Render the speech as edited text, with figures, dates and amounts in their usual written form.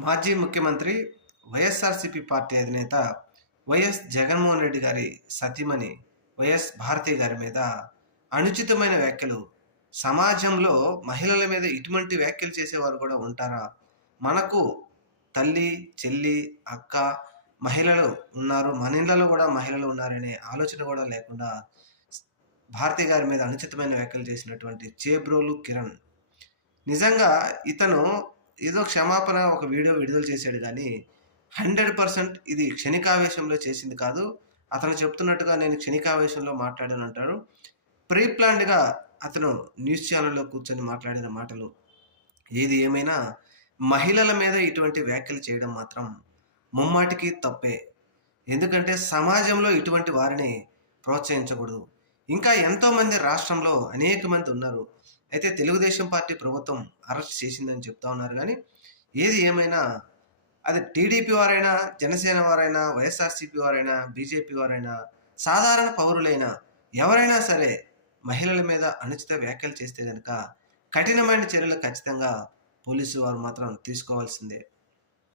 మాజీ ముఖ్యమంత్రి వైఎస్ఆర్సీపీ పార్టీ అధినేత వైఎస్ జగన్మోహన్ రెడ్డి గారి సతీమణి వైఎస్ భారతి గారి మీద అనుచితమైన వ్యాఖ్యలు సమాజంలో మహిళల మీద ఇటువంటి వ్యాఖ్యలు చేసేవారు కూడా ఉంటారా? మనకు తల్లి, చెల్లి, అక్క, మహిళలు ఉన్నారు. మన ఇళ్ళలో కూడా మహిళలు ఉన్నారనే ఆలోచన కూడా లేకుండా భారతి గారి మీద అనుచితమైన వ్యాఖ్యలు చేసినటువంటి చేబ్రోలు కిరణ్. నిజంగా ఇతను ఏదో క్షమాపణ ఒక వీడియో విడుదల చేశాడు గానీ, 100% ఇది క్షణికావేశంలో చేసింది కాదు. అతను చెప్తున్నట్టుగా నేను క్షణికావేశంలో మాట్లాడానంటాడు. ప్రీ ప్లాన్డ్‌గా అతను న్యూస్ ఛానెల్‌లో కూర్చొని మాట్లాడిన మాటలు. ఏది ఏమైనా మహిళల మీద ఇటువంటి వ్యాఖ్యలు చేయడం మాత్రం ముమ్మాటికి తప్పే. ఎందుకంటే సమాజంలో ఇటువంటి వారిని ప్రోత్సహించకూడదు. ఇంకా ఎంతోమంది రాష్ట్రంలో అనేక మంది ఉన్నారు. అయితే తెలుగుదేశం పార్టీ ప్రభుత్వం అరెస్ట్ చేసిందని చెప్తా ఉన్నారు గానీ, ఏది ఏమైనా అది టీడీపీ వారైనా, జనసేన వారైనా, వైఎస్ఆర్‌సీపీ వారైనా, బీజేపీ వారైనా, సాధారణ పౌరులైనా ఎవరైనా సరే మహిళల మీద అనుచిత వ్యాఖ్యలు చేస్తే గనక కఠినమైన చర్యలు ఖచ్చితంగా పోలీసు వారు మాత్రం తీసుకోవాల్సిందే.